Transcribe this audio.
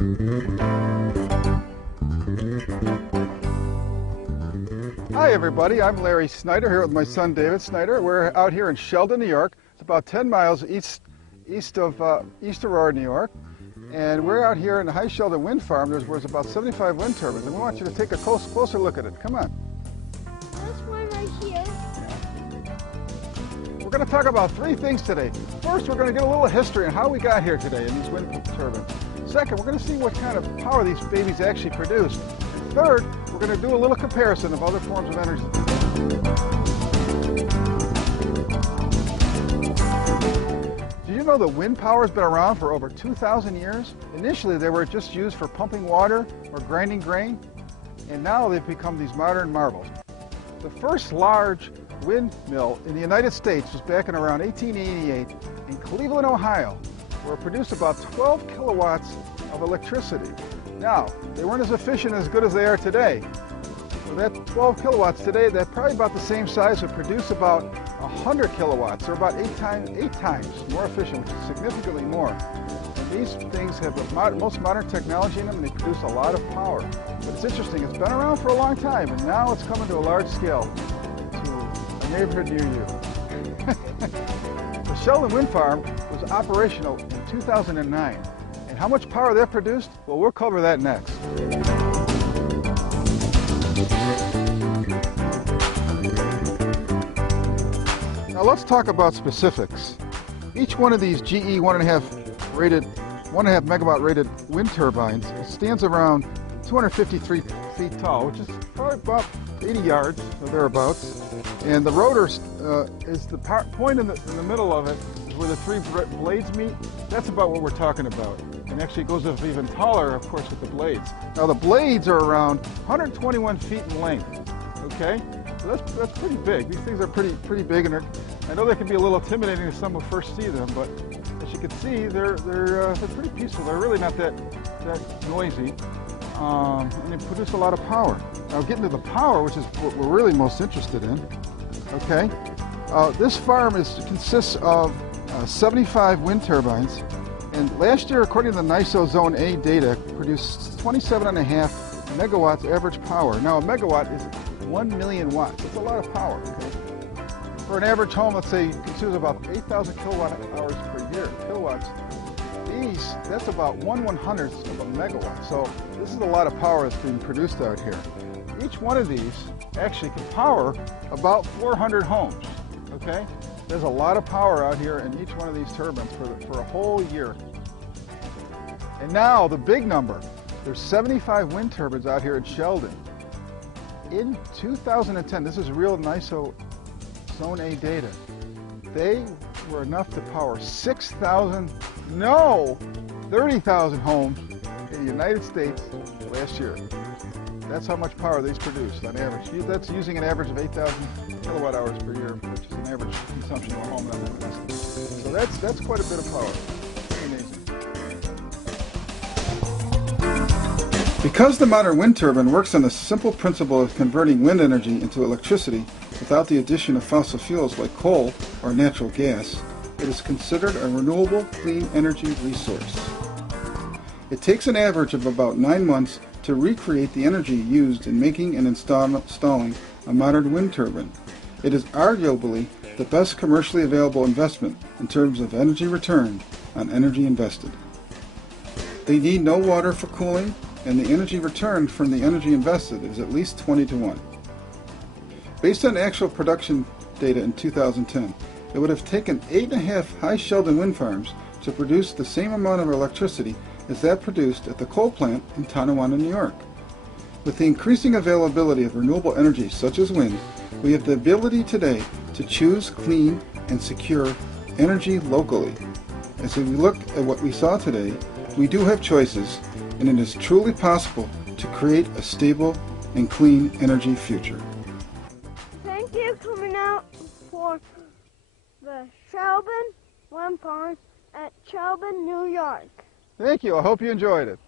Hi everybody, I'm Larry Snyder here with my son David Snyder. We're out here in Sheldon, New York. It's about 10 miles east of Aurora, New York. And we're out here in the High Sheldon Wind Farm. There's about 75 wind turbines, and we want you to take a closer look at it. Come on. This one right here. We're going to talk about three things today. First, we're going to get a little history on how we got here today in these wind turbines. Second, we're going to see what kind of power these babies actually produce. And third, we're going to do a little comparison of other forms of energy. Do you know that wind power has been around for over 2,000 years? Initially, they were just used for pumping water or grinding grain, and now they've become these modern marvels. The first large windmill in the United States was back in around 1888 in Cleveland, Ohio, where it produced about 12 kilowatts of electricity. Now, they weren't as efficient as good as they are today. So that 12 kilowatts today, that's probably about the same size, would produce about 100 kilowatts, or about eight times more efficient, which is significantly more. And these things have the most modern technology in them, and they produce a lot of power. But it's interesting, it's been around for a long time, and now it's coming to a large scale to a neighborhood near you. The Sheldon Wind Farm was operational in 2009. And how much power that produced? Well, we'll cover that next. Now let's talk about specifics. Each one of these GE 1.5 megawatt rated wind turbines stands around 253 feet tall, which is probably about 80 yards or thereabouts. And the rotor is the point in the middle of it is where the three blades meet. That's about what we're talking about. And actually it goes up even taller, of course, with the blades. Now the blades are around 121 feet in length, okay? So that's pretty big. These things are pretty big, and I know they can be a little intimidating to some who first see them, but as you can see, they're pretty peaceful. They're really not that noisy, and they produce a lot of power. Now getting to the power, which is what we're really most interested in, okay? This farm consists of 75 wind turbines, and last year, according to the NISO Zone A data, produced 27.5 megawatts average power. Now a megawatt is 1 million watts. It's a lot of power. Okay? For an average home, let's say, consumes about 8,000 kilowatt hours per year. Kilowatts. That's about 1/100th of a megawatt. So this is a lot of power that's being produced out here. Each one of these actually can power about 400 homes. Okay? There's a lot of power out here in each one of these turbines for a whole year. And now the big number. There's 75 wind turbines out here in Sheldon. In 2010, this is real NISO Zone A data, they were enough to power 30,000 homes in the United States last year. That's how much power these produced on average. That's using an average of 8,000 kilowatt hours per year, which is an average consumption of a home. So that's quite a bit of power. Amazing. Because the modern wind turbine works on the simple principle of converting wind energy into electricity without the addition of fossil fuels like coal or natural gas, it is considered a renewable clean energy resource. It takes an average of about 9 months to recreate the energy used in making and installing a modern wind turbine. It is arguably the best commercially available investment in terms of energy return on energy invested. They need no water for cooling, and the energy returned from the energy invested is at least 20 to 1. Based on actual production data in 2010, it would have taken 8.5 High Sheldon wind farms to produce the same amount of electricity as that produced at the coal plant in Tonawanda, New York. With the increasing availability of renewable energy such as wind, we have the ability today to choose clean and secure energy locally. As we look at what we saw today, we do have choices, and it is truly possible to create a stable and clean energy future. Thank you for coming out for the Sheldon Wind Farm at Sheldon, New York. Thank you. I hope you enjoyed it.